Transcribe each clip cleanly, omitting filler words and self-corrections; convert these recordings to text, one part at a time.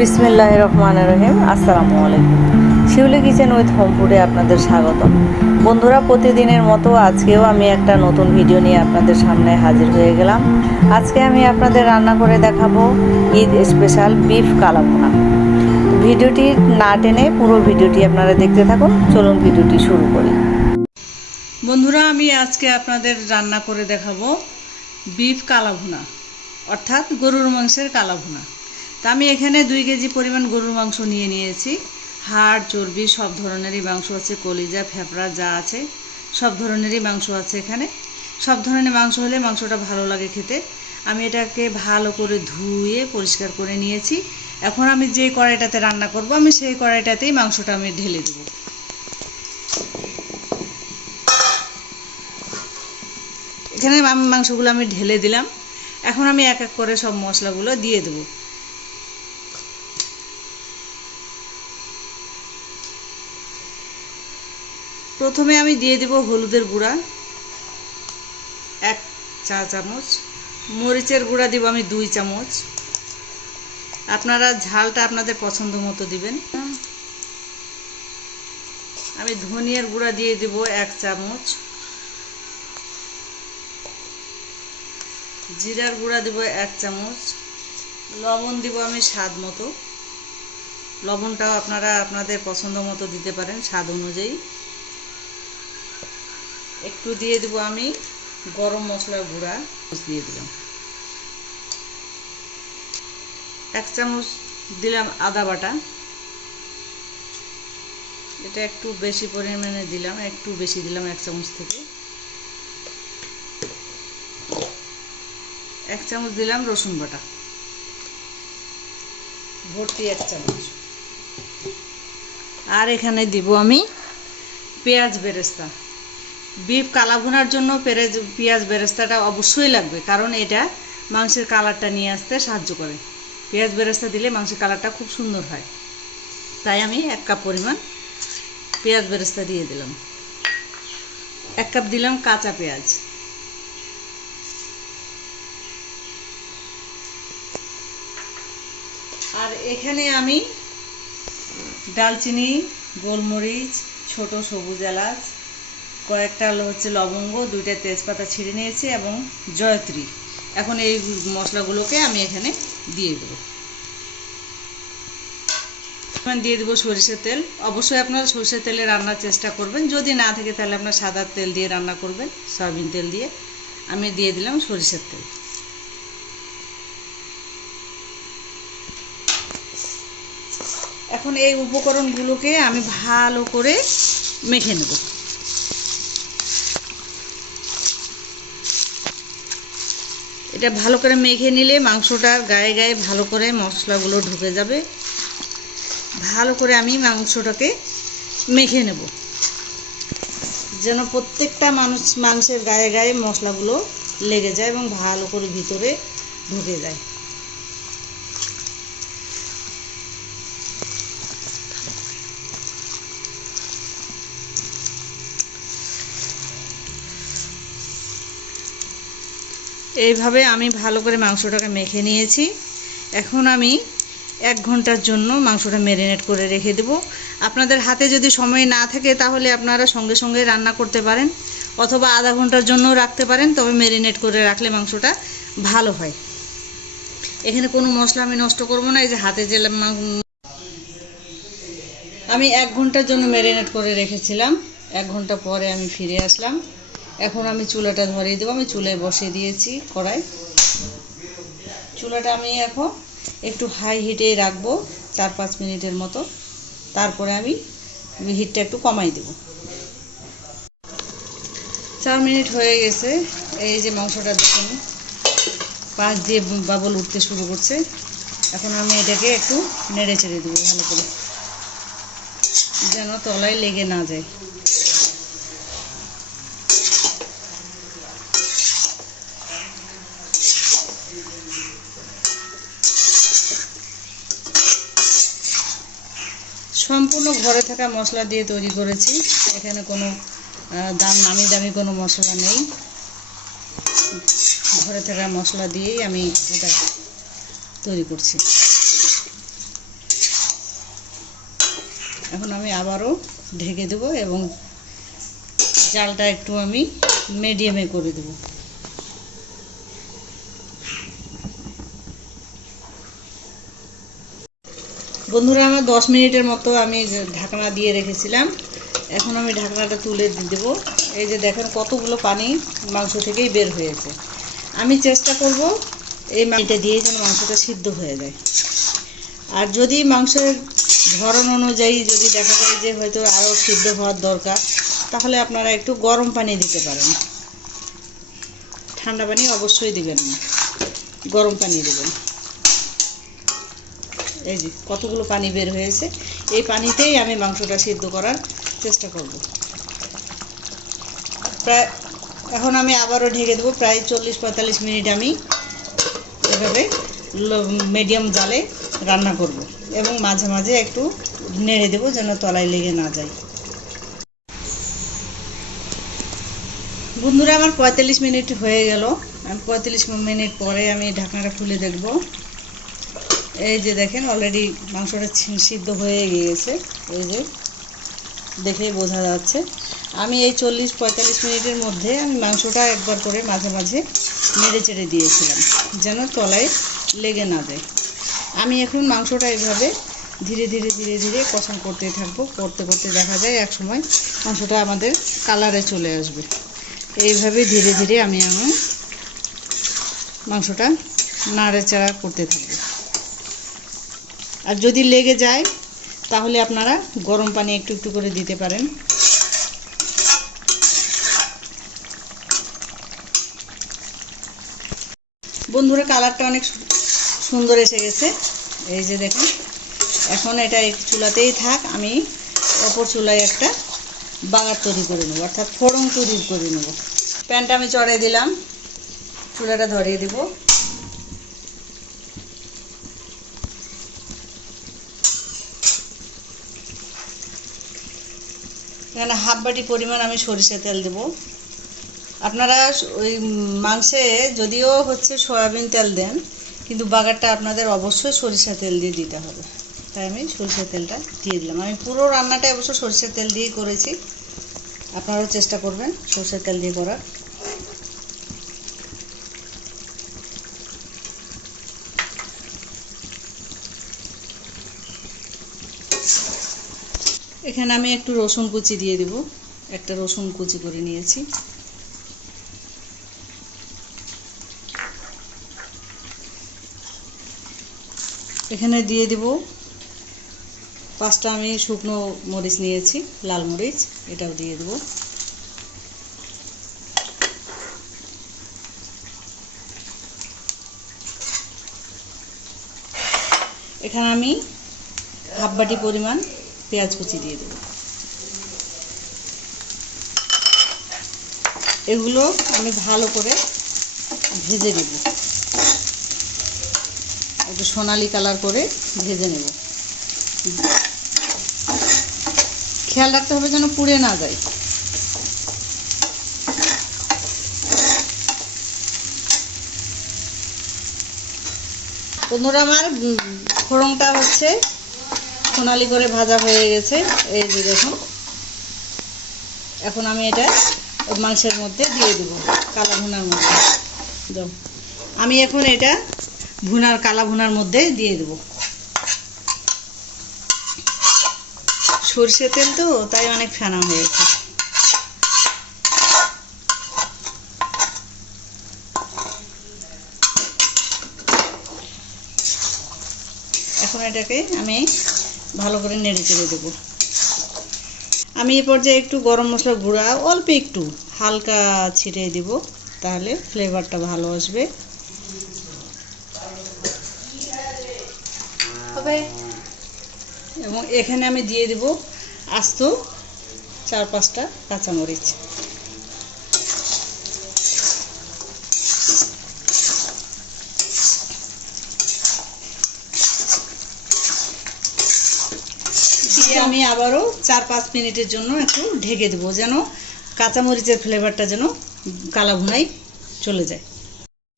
বিসমিল্লাহির রহমানির রহিম। আসসালামু আলাইকুম। শিউলি কিচেন উইথ হোম ফুডে আপনাদের স্বাগতম। বন্ধুরা, প্রতিদিনের মতো আজকেও আমি একটা নতুন ভিডিও নিয়ে আপনাদের সামনে হাজির হয়ে গেলাম। আজকে আমি আপনাদের রান্না করে দেখাবো ঈদ স্পেশাল বিফ কালাভুনা। ভিডিওটি না টেনে পুরো ভিডিওটি আপনারা দেখতে থাকুন। চলুন ভিডিওটি শুরু করি। বন্ধুরা, আমি আজকে আপনাদের রান্না করে দেখাবো বিফ কালাভুনা, অর্থাৎ গরুর মাংসের কালাভুনা। তা আমি এখানে 2 কেজি পরিমাণ গরুর মাংস নিয়ে নিয়েছি। হাড়, চর্বি সব ধরনেরই মাংস আছে, কলিজা, ফেফড়া যা আছে সব ধরনেরই মাংস আছে এখানে। সব ধরনের মাংস হলে মাংসটা ভালো লাগে খেতে। আমি এটাকে ভালো করে ধুয়ে পরিষ্কার করে নিয়েছি। এখন আমি যে কড়াইটাতে রান্না করব, আমি সেই কড়াইটাতেই মাংসটা আমি ঢেলে দেব। এখানে মাংসগুলো আমি ঢেলে দিলাম। এখন আমি এক এক করে সব মশলাগুলো দিয়ে দেব। প্রথমে আমি দিয়ে দেব হলুদের গুঁড়া 1 চা চামচ, মরিচের গুঁড়া দিব আমি 2 চামচ। আপনারা ঝালটা আপনাদের পছন্দ মতো দিবেন। আমি ধনিয়ার গুঁড়া দিয়ে দেব 1 চামচ, জিরার গুঁড়া দেব 1 চামচ, লবণ দিব আমি স্বাদ মতো। লবণটাও আপনারা আপনাদের পছন্দ মতো দিতে পারেন স্বাদ অনুযায়ী। একটু দিয়ে দেব আমি গরম মশলার গুঁড়া দিয়ে দিলাম। 1 চামচ দিলাম আদা বাটা, এটা একটু বেশি পরিমাণে দিলাম, একটু বেশি দিলাম 1 চামচ থেকে। 1 চামচ দিলাম রসুন বাটা, ভর্তি 1 চামচ। আর এখানে দিব আমি পেঁয়াজ বেরেস্তা। বিফ কালাভুনার জন্য পেঁয়াজ বেরেস্তাটা অবশ্যই লাগবে, কারণ এটা মাংসের কালারটা নিয়ে আসতে সাহায্য করে। পেঁয়াজ বেরেস্তা দিলে মাংসের কালারটা খুব সুন্দর হয়। তাই আমি 1 কাপ পরিমাণ পেঁয়াজ বেরেস্তা দিয়ে দিলাম। 1 কাপ দিলাম কাঁচা পেঁয়াজ। আর এখানে আমি ডালচিনি, গোলমরিচ, ছোট সবুজ এলাচ, কয়েকটা হচ্ছে লবঙ্গ, 2টা তেজপাতা ছিঁড়ে নিয়েছি এবং জয়ত্রী। এখন এই মশলাগুলোকে আমি এখানে দিয়ে দেবো। দিয়ে দেবো সরিষার তেল। অবশ্যই আপনারা সরিষার তেলে রান্নার চেষ্টা করবেন, যদি না থাকে তাহলে আপনার সাদা তেল দিয়ে রান্না করবেন, সয়াবিন তেল দিয়ে। আমি দিয়ে দিলাম সরিষার তেল। এখন এই উপকরণগুলোকে আমি ভালো করে মেখে নেব। এটা ভালো করে মেখে নিলে মাংসটার গায়ে গায়ে ভালো করে মশলাগুলো ঢুকে যাবে। ভালো করে আমি মাংসটাকে মেখে নেব, যেন প্রত্যেকটা মাংসের গায়ে গায়ে মশলাগুলো লেগে যায় এবং ভালো করে ভিতরে ঢুকে যায়। এইভাবে আমি ভালো করে মাংসটাকে মেখে নিয়েছি। এখন আমি 1 ঘন্টার জন্য মাংসটা ম্যারিনেট করে রেখে দেব। আপনাদের হাতে যদি সময় না থাকে তাহলে আপনারা সঙ্গে সঙ্গে রান্না করতে পারেন, অথবা আধা ঘন্টার জন্য রাখতে পারেন, তবে ম্যারিনেট করে রাখলে মাংসটা ভালো হয়। এখানে কোনো মশলা আমি নষ্ট করব না। এই যে হাতে যে আমি 1 ঘন্টার জন্য ম্যারিনেট করে রেখেছিলাম। 1 ঘন্টা পরে আমি ফিরে আসলাম। এখন আমি চুলাটা ধরিয়ে দেবো। আমি চুলায় বসিয়ে দিয়েছি কড়াই। চুলাটা আমি এখন একটু হাই হিটে রাখবো 4-5 মিনিটের মতো। তারপরে আমি হিটটা একটু কমাই দেব। 4 মিনিট হয়ে গেছে। এই যে মাংসটা দেখুন পাশ দিয়ে বাবল উঠতে শুরু করছে। এখন আমি এটাকে একটু নেড়ে চেড়ে দেবো ভালো করে, যেন তলায় লেগে না যায়। সম্পূর্ণ ঘরে থাকা মশলা দিয়ে তৈরি করেছি। এখানে কোনো নামি দামি কোনো মশলা নেই। ঘরে থাকা মশলা দিয়েই আমি এটা তৈরি করছি। এখন আমি আবারও ঢেকে দেব এবং জালটা একটু আমি মিডিয়ামে করে দেব। বন্ধুরা, আমার 10 মিনিটের মতো আমি ঢাকনা দিয়ে রেখেছিলাম। এখন আমি ঢাকনাটা তুলে দেব। এই যে দেখেন কতগুলো পানি মাংস থেকেই বের হয়েছে। আমি চেষ্টা করব এই পানিটা দিয়ে যেন মাংসটা সিদ্ধ হয়ে যায়। আর যদি মাংসের ধরন অনুযায়ী যদি দেখা যায় যে হয়তো আরও সিদ্ধ হওয়ার দরকার, তাহলে আপনারা একটু গরম পানি দিতে পারেন। ঠান্ডা পানি অবশ্যই দিবেন না, গরম পানি দেবেন। এই যে কতগুলো পানি বের হয়েছে, এই পানিতেই আমি মাংসটা সিদ্ধ করার চেষ্টা করব। প্রায় এখন আমি আবারও ঢেকে দেবো। প্রায় 40-45 মিনিট আমি এভাবে মিডিয়াম জালে রান্না করব এবং মাঝে মাঝে একটু নেড়ে দেবো যেন তলায় লেগে না যায়। বন্ধুরা, আমার 45 মিনিট হয়ে গেল। আমি 45 মিনিট পরে আমি ঢাকনাটা খুলে দেখব। এই যে দেখেন অলরেডি মাংসটা সিদ্ধ হয়ে গিয়েছে। এই যে দেখেই বোঝা যাচ্ছে। আমি এই 40-45 মিনিটের মধ্যে আমি মাংসটা একবার করে মাঝে মাঝে নেড়ে চেড়ে দিয়েছিলাম যেন তলায় লেগে না যায়। আমি এখন মাংসটা এইভাবে ধীরে ধীরে ধীরে ধীরে কষান করতে থাকবো। করতে করতে দেখা যায় এক সময় মাংসটা আমাদের কালারে চলে আসবে। এইভাবে ধীরে ধীরে আমি মাংসটা নাড়াচাড়া করতে থাকবো। আর যদি লেগে যায় তাহলে আপনারা গরম পানি একটু একটু করে দিতে পারেন। বন্ধুরা, কালারটা অনেক সুন্দর এসে গেছে। এই যে দেখুন, এখন এটা চুলাতেই থাক। আমি অপর চুলায় একটা বাগার তৈরি করে নেব, অর্থাৎ ফোড়ন তৈরি করে নেব। প্যানটা আমি চড়াই দিলাম, চুলাটা ধরিয়ে দিব। এখানে হাফ বাটি পরিমাণ আমি সরিষা তেল দেব। আপনারা ওই মাংসে যদিও হচ্ছে সয়াবিন তেল দেন, কিন্তু বাগারটা আপনাদের অবশ্যই সরিষা তেল দিয়ে দিতে হবে। তাই আমি সরিষা তেলটা দিয়ে দিলাম। আমি পুরো রান্নাটা অবশ্য সরিষার তেল দিয়েই করেছি। আপনারাও চেষ্টা করবেন সরিষার তেল দিয়ে করার। এখানে আমি একটু রসুন কুচি দিয়ে দিব। একটা রসুন কুচি করে নিয়েছি। এখানে দিয়ে দিব 5টা আমি শুকনো মরিচ নিয়েছি, লাল মরিচ, এটাও দিয়ে দেব। এখানে আমি হাফ বাটি পরিমাণ পেঁয়াজ কুচি দিয়ে দেব। এগুলো আমি ভালো করে ভেজে নেব, একটু সোনালি কালার করে ভেজে নেব। খেয়াল রাখতে হবে যেন পুড়ে না যায়। বন্ধুরা, আমার ফোড়নটা হচ্ছে সোনালি করে ভাজা হয়ে গেছে। এই যে দেখুন, এখন আমি এটা মাংসের মধ্যে দিয়ে দেব, কালা ভুনার মধ্যে। আমি এখন এটা কালা ভুনার মধ্যে দিয়ে দেব। সরষে তেল তো, তাই অনেক ফেনা হয়েছে। এখন এটাকে আমি ভালো করে নেড়ে চেড়ে দেবো। আমি এই পর্যায়ে একটু গরম মশলা গুঁড়া অল্প একটু হালকা ছিটিয়ে দিব, তাহলে ফ্লেভারটা ভালো আসবে। এবং এখানে আমি দিয়ে দেব আস্ত 4-5টা কাঁচামরিচ। আমি আবারও 4-5 মিনিটের জন্য একটু ঢেকে দেবো, যেন কাঁচামরিচের ফ্লেভারটা যেন কালা ভুনায় চলে যায়।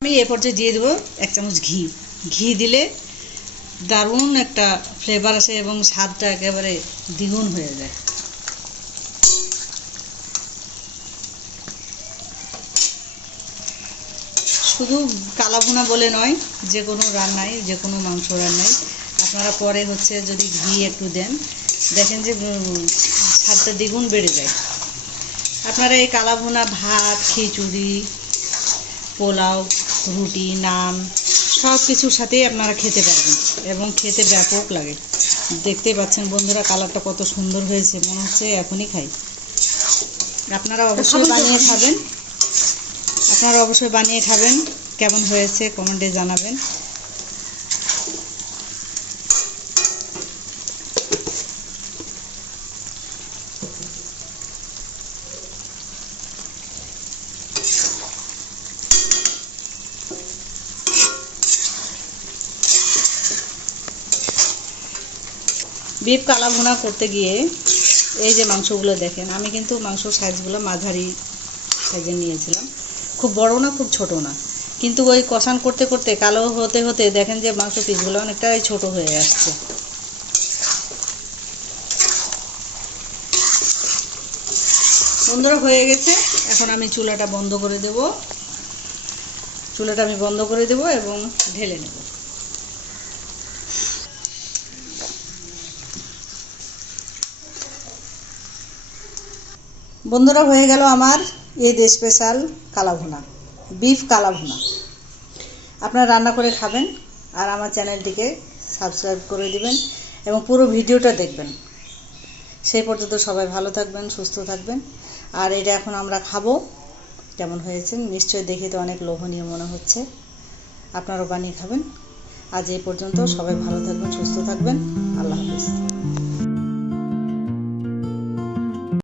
আমি এ পর্যায়ে দিয়ে দেবো 1 চামচ ঘি। ঘি দিলে দারুণ একটা ফ্লেভার আসে এবং স্বাদটা একেবারে দ্বিগুণ হয়ে যায়। শুধু কালা ভুনা বলে নয়, যে কোনো রান্নায়, যে কোনো মাংস রান্নায় আপনারা পরে হচ্ছে যদি ঘি একটু দেন, দেখেন যে স্বাদটা দ্বিগুণ বেড়ে যায়। আপনারা এই কালা ভুনা ভাত, খিচুড়ি, পোলাও, রুটি, নান সব কিছুর সাথেই আপনারা খেতে পারবেন এবং খেতে ব্যাপক লাগে। দেখতেই পাচ্ছেন বন্ধুরা, কালারটা কত সুন্দর হয়েছে, মনে হচ্ছে এখনই খাই। আপনারা অবশ্যই বানিয়ে খাবেন, আপনারা অবশ্যই বানিয়ে খাবেন। কেমন হয়েছে কমেন্টে জানাবেন। বিফ কালা ভুনা করতে গিয়ে এই যে মাংসগুলো দেখেন, আমি কিন্তু মাংস সাইজগুলো মাঝারি সাইজের নিয়েছিলাম, খুব বড় না খুব ছোট না। কিন্তু ওই কষান করতে করতে কালো হতে হতে দেখেন যে মাংস পিসগুলো অনেকটাই ছোট হয়ে আসছে। বন্ধুরা হয়ে গেছে, এখন আমি চুলাটা বন্ধ করে দেব। চুলাটা আমি বন্ধ করে দেব এবং ঢেলে নেব। বন্ধুরা হয়ে গেল আমার ঈদ স্পেশাল কালা ভুনা, বিফ কালা ভুনা। আপনারা রান্না করে খাবেন আর আমার চ্যানেলটিকে সাবস্ক্রাইব করে দিবেন এবং পুরো ভিডিওটা দেখবেন। সেই পর্যন্ত সবাই ভালো থাকবেন, সুস্থ থাকবেন। আর এটা এখন আমরা খাবো। কেমন হয়েছে নিশ্চয়ই দেখে তো অনেক লোভনীয় মনে হচ্ছে। আপনারাও বানিয়ে খাবেন। আজ এই পর্যন্ত, সবাই ভালো থাকবেন, সুস্থ থাকবেন।